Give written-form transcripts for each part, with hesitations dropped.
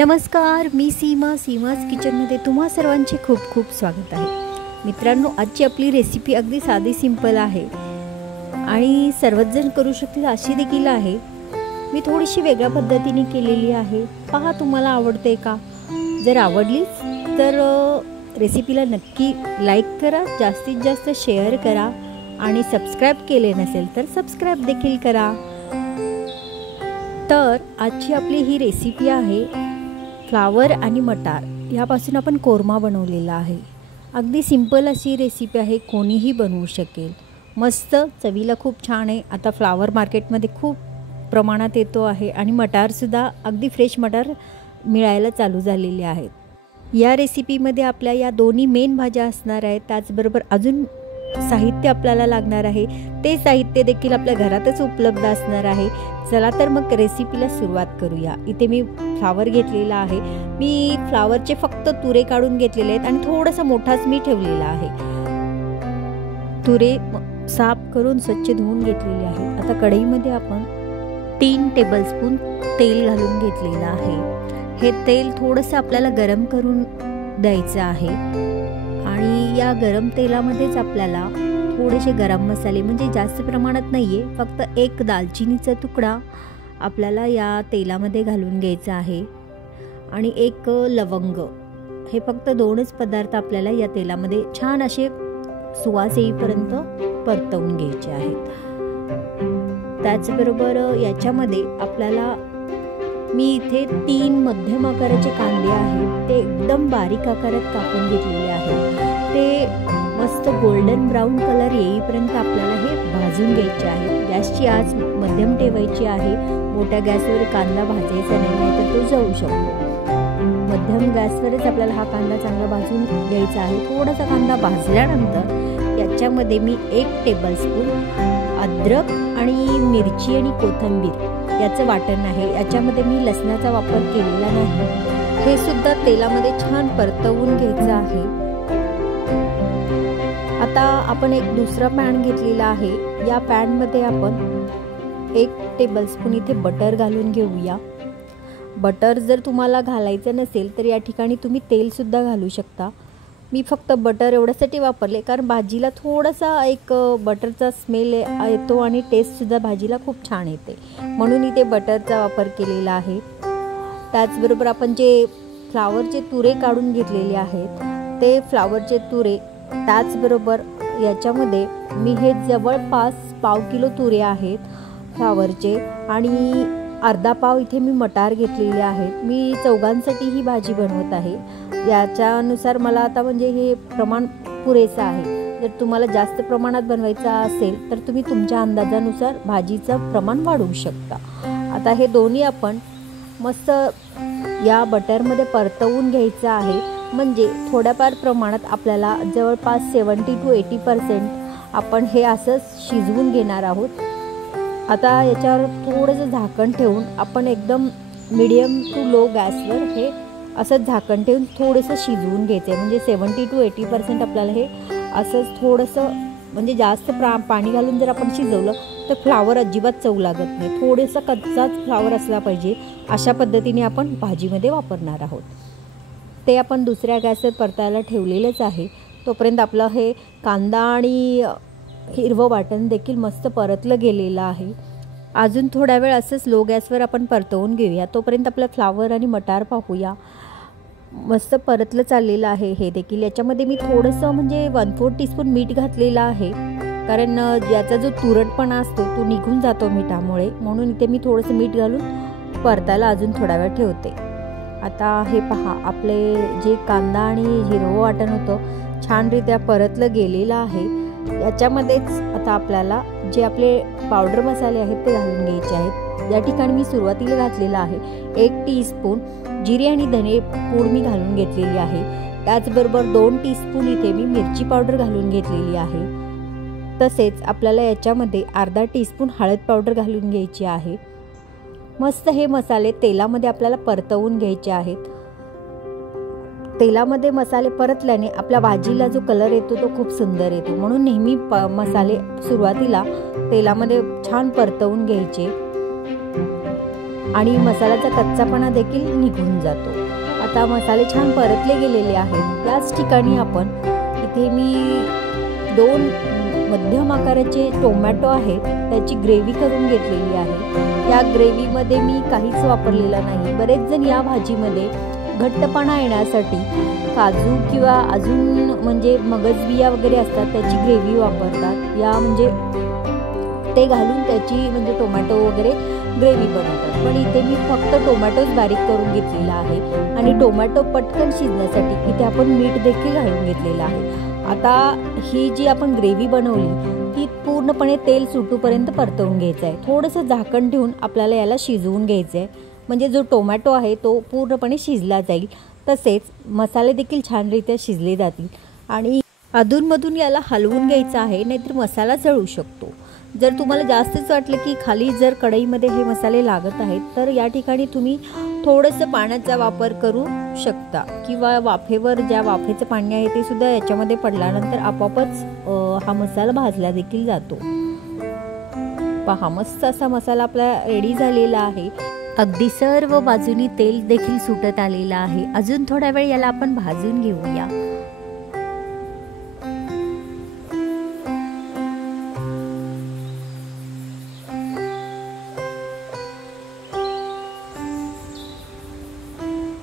नमस्कार, मी सीमाज किचनमध्ये तुम्हा सर्वांचे खूप खूप स्वागत आहे. मित्रांनो, आजची आपली रेसिपी अगदी साधी सिंपल आहे आणि सर्वच जण करू शकतील अशी देखील आहे. मी थोडीशी वेगळ्या पद्धतीने केलेली आहे. पहा तुम्हाला आवडते का? जर आवडलीच तर रेसिपीला नक्की लाईक करा, जास्तीत जास्त शेअर करा आणि सबस्क्राईब केले नसेल तर सबस्क्राईब देखील करा. तर आजची आपली ही रेसिपी आहे फ्लावर आणि मटार यापासून आपण कोरमा बनवलेला आहे. अगदी सिंपल अशी रेसिपी आहे, कोणीही बनवू शकेल. मस्त चवीला खूप छान आहे. आता फ्लावर मार्केटमध्ये खूप प्रमाणात येतो आहे आणि मटारसुद्धा अगदी फ्रेश मटार मिळायला चालू झालेले आहेत. या रेसिपीमध्ये आपल्या या दोन्ही मेन भाज्या असणार आहेत. त्याचबरोबर अजून साहित्य आपल्याला लागणार आहे. ते साहित्य देखील आपल्या घरातच उपलब्ध असणार आहे. चला तर मग रेसिपीला सुरुवात करूया. इथे मी फ्लावर घेतलेला आहे. मी फ्लावरचे फक्त तुरे काढून घेतलेले आहेत आणि थोडासा मोठाच मी ठेवलेला आहे. तुरे साफ करून स्वच्छ धुवून घेतलेले आहेत. आता कढईमध्ये आपण 3 टेबलस्पून तेल घालून घेतलेलं आहे. हे तेल थोडंसं आपल्याला गरम करून द्यायचं आहे आणि या गरम तेलामध्येच आपल्याला थोडेसे गरम मसाले, म्हणजे जास्त प्रमाणात नाही आहे, फक्त एक दालचिनीचा तुकडा आपल्याला या तेलामध्ये घालून घ्यायचा आहे आणि एक लवंग. हे फक्त 2च पदार्थ आपल्याला या तेलामध्ये छान असे सुवास येईपर्यंत परतवून घ्यायचे आहेत. त्याचबरोबर याच्यामध्ये आपल्याला मी इथे 3 मध्यम आकाराचे कांदे आहेत, ते एकदम बारीक आकारात कापून घेतलेले आहेत. ते मस्त गोल्डन ब्राऊन कलर येईपर्यंत आपल्याला हे भाजून घ्यायचे आहे. गॅसची आच मध्यम ठेवायची आहे. मोठ्या गॅसवर कांदा भाजायचा नाही, तर तो जळू शकतो. मध्यम गॅसवरच आपल्याला हा कांदा चांगला भाजून घ्यायचा आहे. थोडासा कांदा भाजल्यानंतर याच्यामध्ये मी 1 टेबलस्पून अद्रक आणि मिरची आणि कोथिंबीर याचं वाटण आहे. याच्यामध्ये मी लसणाचा वापर केलेला नाही. हे सुद्धा तेलामध्ये छान परतवून घ्यायचं आहे. आता आपण एक दुसरा पॅन घेतलेला आहे. या पॅनमध्ये आपण 1 टेबलस्पून इथे बटर घालून घेऊया. बटर जर तुम्हाला घालायचं नसेल तर या ठिकाणी तुम्ही तेलसुद्धा घालू शकता. मी फक्त बटर एवढ्यासाठी वापरले कारण भाजीला थोडासा एक बटरचा स्मेल येतो आणि टेस्टसुद्धा भाजीला खूप छान येते, म्हणून इथे बटरचा वापर केलेला आहे. त्याचबरोबर आपण जे फ्लावरचे तुरे काढून घेतलेले आहेत ते फ्लावरचे तुरे, त्याचबरोबर याच्यामध्ये मी हे जवळपास पाव किलो तुरे आहेत फ्लावरचे आणि अर्धा पाव इथे मी मटार घेतलेले आहेत. मी चौघांसाठी ही भाजी बनवत आहे. याच्यानुसार मला आता म्हणजे हे प्रमाण पुरेसं आहे. जर तुम्हाला जास्त प्रमाणात बनवायचं असेल तर तुम्ही तुमच्या अंदाजानुसार भाजीचं प्रमाण वाढवू शकता. आता हे दोन्ही आपण मस्त या बटरमध्ये परतवून घ्यायचं आहे. म्हणजे थोड्याफार प्रमाणात आपल्याला जवळपास 70 to 80% आपण हे असंच शिजवून घेणार आहोत. आता याच्यावर थोडंसं झाकण ठेवून आपण एकदम मीडियम टू लो गॅसवर हे असंच झाकण ठेवून थोडंसं शिजवून घ्यायचं आहे. म्हणजे 70 to 80% आपल्याला हे असंच थोडंसं, म्हणजे जास्त पाणी घालून जर आपण शिजवलं तर फ्लावर अजिबात चव लागत नाही. थोडंसं कच्चाच फ्लावर असला पाहिजे, अशा पद्धतीने आपण भाजीमध्ये वापरणार आहोत. ते आपण दुसऱ्या गॅसवर परतायला ठेवलेलंच आहे. तोपर्यंत आपलं हे कांदा आणि हिरवं वाटण देखील मस्त परतलं गेलेलं आहे. अजून थोडा वेळ असंच लो गॅसवर आपण परतवून घेऊया. तोपर्यंत आपलं फ्लावर आणि मटार पाहूया. मस्त परतलं चाललेलं आहे हे देखील. याच्यामध्ये मी थोडंसं म्हणजे 1/4 टीस्पून मीठ घातलेलं आहे, कारण याचा जो तुरटपणा असतो तो निघून जातो मिठामुळे, म्हणून इथे मी थोडंसं मीठ घालून परतायला अजून थोडा वेळ ठेवते. आता हे पहा, आपले जे कांदा आणि हिरवं वाटण होतं छानरित्या परतलं गेलेलं आहे. याच्यामध्येच आता आपल्याला जे आपले पावडर मसाले आहेत ते घालून घ्यायचे आहेत. या ठिकाणी मी सुरुवातीला घातलेला आहे 1 टीस्पून जिरे आणि धने पूड मी घालून घेतलेली आहे. त्याचबरोबर 2 टीस्पून इथे मी मिरची पावडर घालून घेतलेली आहे. तसेच आपल्याला याच्यामध्ये अर्धा टीस्पून हळद पावडर घालून घ्यायची आहे. मस्त हे मसाले तेलामध्ये आपल्याला परतवून घ्यायचे आहेत. तेलामध्ये मसाले परतल्याने आपल्या भाजीला जो कलर येतो तो खूप सुंदर येतो, म्हणून नेहमी मसाले सुरुवातीला तेलामध्ये छान परतवून घ्यायचे. आणि मसाल्याचा कच्चापणा देखील निघून जातो। आता मसाले छान परतले गेलेले आहेत। याच ठिकाणी आपण इथे मी 2 मध्यम आकाराचे टोमॅटो आहेत, त्याची ग्रेव्ही करून घेतलेली आहे। या ग्रेव्हीमध्ये मी काहीच वापरलेलं नाही। बरेच जण या भाजीमध्ये घट्टपणा येण्यासाठी काजू किंवा अजून म्हणजे मगज बिया वगैरे असतात त्याची ग्रेव्ही वापरतात, या म्हणजे ते घालून त्याची म्हणजे टोमॅटो वगैरे ग्रेव्ही बनवतात। पण इथे मी फक्त टोमॅटोज बारीक करून घेतलेला आहे आणि टोमॅटो पटकन शिजण्यासाठी इथे आपण मीठ देखील घालून घेतलेलं आहे। आता ही जी आपण ग्रेव्ही बनवली ती पूर्णपणे तेल सुटूपर्यंत परतवून घ्यायचं आहे। थोडंसं झाकण ठेवून आपल्याला याला शिजवून घ्यायचं आहे, म्हणजे जो टोमॅटो आहे तो पूर्णपणे शिजला जाईल, तसेच मसाले देखील छानरित्या शिजले जातील। आणि अधूनमधून याला हलवून घ्यायचं आहे, नाहीतर मसाला जळू शकतो। जर तुम्हाला जास्तच वाटलं की खाली जर कढईमध्ये हे मसाले लागत आहेत तर या ठिकाणी तुम्ही थोडंसं पाण्याचा वापर करू शकता, किंवा वाफेवर ज्या वाफेचं पाणी आहे ते सुद्धा याच्यामध्ये पडल्यानंतर आपोआपच हा मसाला भाजला देखील जातो। पहा, मस्त असा मसाला आपला रेडी झालेला आहे। अगदी सर्व बाजूनी तेल देखील सुटत आलेलं आहे। अजून थोडा वेळ याला आपण भाजून घेऊया।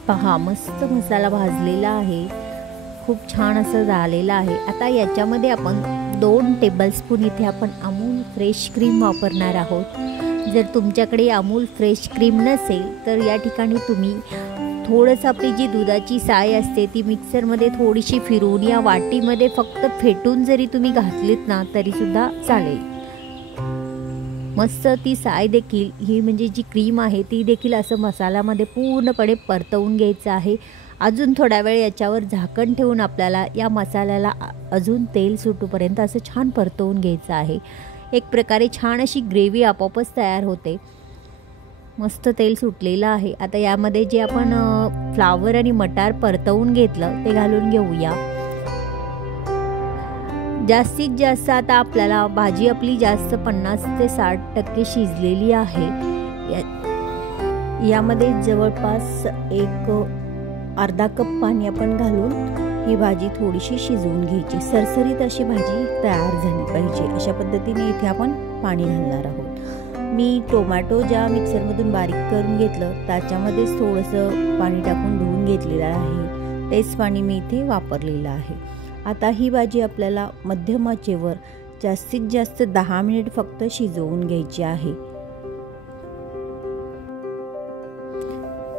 पहा, मस्त मसाला भाजलेला आहे, खूप छान असं झालेलं आहे। आता याच्यामध्ये आपण 2 टेबलस्पून इथे आपण अमूल फ्रेश क्रीम वापरणार आहोत। जर तुमच्याकडे अमूल फ्रेश क्रीम नसेल तर या ठिकाणी तुम्ही थोडंसं आपली जी दुधाची साय असते ती मिक्सरमध्ये थोडीशी फिरवून या वाटीमध्ये फक्त फेटून जरी तुम्ही घातलीत ना तरीसुद्धा चालेल। मस्त ती साय देखील ही म्हणजे जी क्रीम आहे ती देखील असं मसाल्यामध्ये पूर्णपणे परतवून घ्यायचं आहे। अजून थोडा वेळ याच्यावर झाकण ठेवून आपल्याला या मसाल्याला अजून तेल सुटूपर्यंत असं छान परतवून घ्यायचं आहे। एक प्रकारे छान अशी ग्रेव्ही आपोआपच तयार होते। मस्त तेल सुटलेलं आहे। आता यामध्ये जे आपण फ्लावर आणि मटार परतवून घेतलं ते घालून घेऊया। जास्तीत जास्त आता आपल्याला भाजी आपली जास्त 50 ते 60% शिजलेली आहे। यामध्ये जवळपास एक अर्धा कप पाणी आपण घालून ही भाजी थोडीशी शिजवून घ्यायची। सरसरीत अशी भाजी तयार झाली पाहिजे, अशा पद्धतीने इथे आपण पाणी घालणार आहोत। मी टोमॅटो ज्या मिक्सरमधून बारीक करून घेतलं त्याच्यामध्येच थोडंसं पाणी टाकून धुवून घेतलेलं आहे, तेच पाणी मी इथे वापरलेलं आहे। आता ही भाजी आपल्याला मध्यम आचेवर जास्तीत जास्त 10 मिनिट फक्त शिजवून घ्यायची आहे।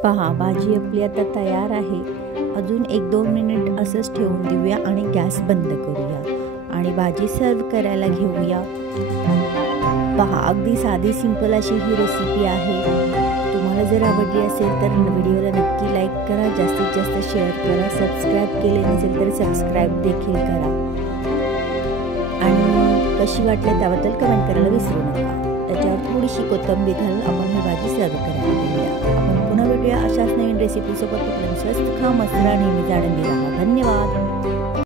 पहा, भाजी आपली आता तयार आहे। अजून 1-2 मिनिट असंच ठेवून देऊया आणि गॅस बंद करूया आणि भाजी सर्व करायला घेऊया। पहा, अगदी साधी सिंपल अशी ही रेसिपी आहे। तुम्हाला जर आवडली असेल तर व्हिडिओला नक्की लाईक करा, जास्तीत जास्त शेअर करा, सबस्क्राईब केले नसेल तर सबस्क्राईब देखील करा आणि कशी वाटली त्याबद्दल कमेंट करायला विसरू नका। त्याच्यावर थोडीशी कोथिंबीर घालून आपण ही भाजी सर्व करायला घेऊया। आपण पुन्हा भेटूया अशाच नवीन रेसिपीसोबत। स्वस्त खा, मस्त राहा, नेहमी आनंदी राहा। धन्यवाद।